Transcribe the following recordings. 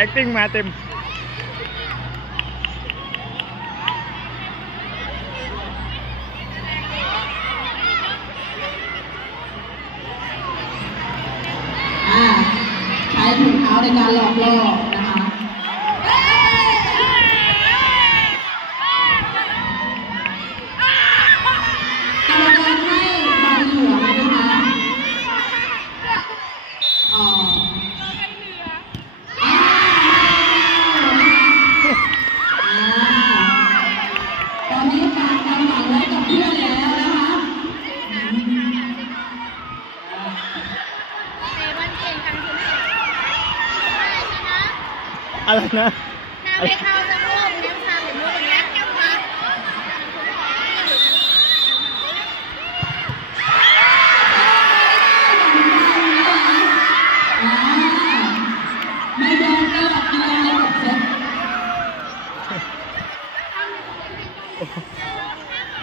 acting มาเต็มใช้ถุงเท้าในการหลอกล่อนะคะกรรมการให้ใบเหลืองนะคะตอนนี้ฝากความหวังไว้กับเพื่อนแล้วนะคะอะไรนะ นาเวทาจะร่วมน้ำชาเป็นร่วมยักษ์กันมาไม่โดนก็หลับกินอะไรกับเซ็ต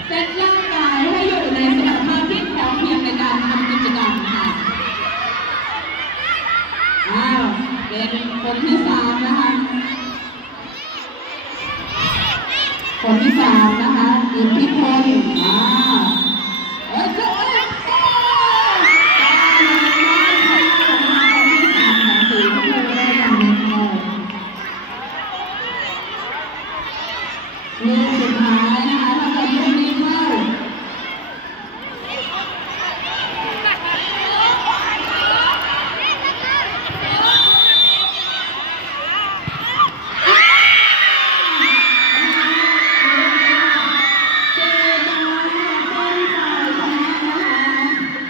เซ็ตร่างกายให้อยู่ในสภาพที่พร้อมเพรียงในการทำกิจกรรมค่ะเป็นคนที่3นะคะคนที่3นะคะอิทธิพลลูกสุดท้ายนะคะถ้าเกิดลูกนี้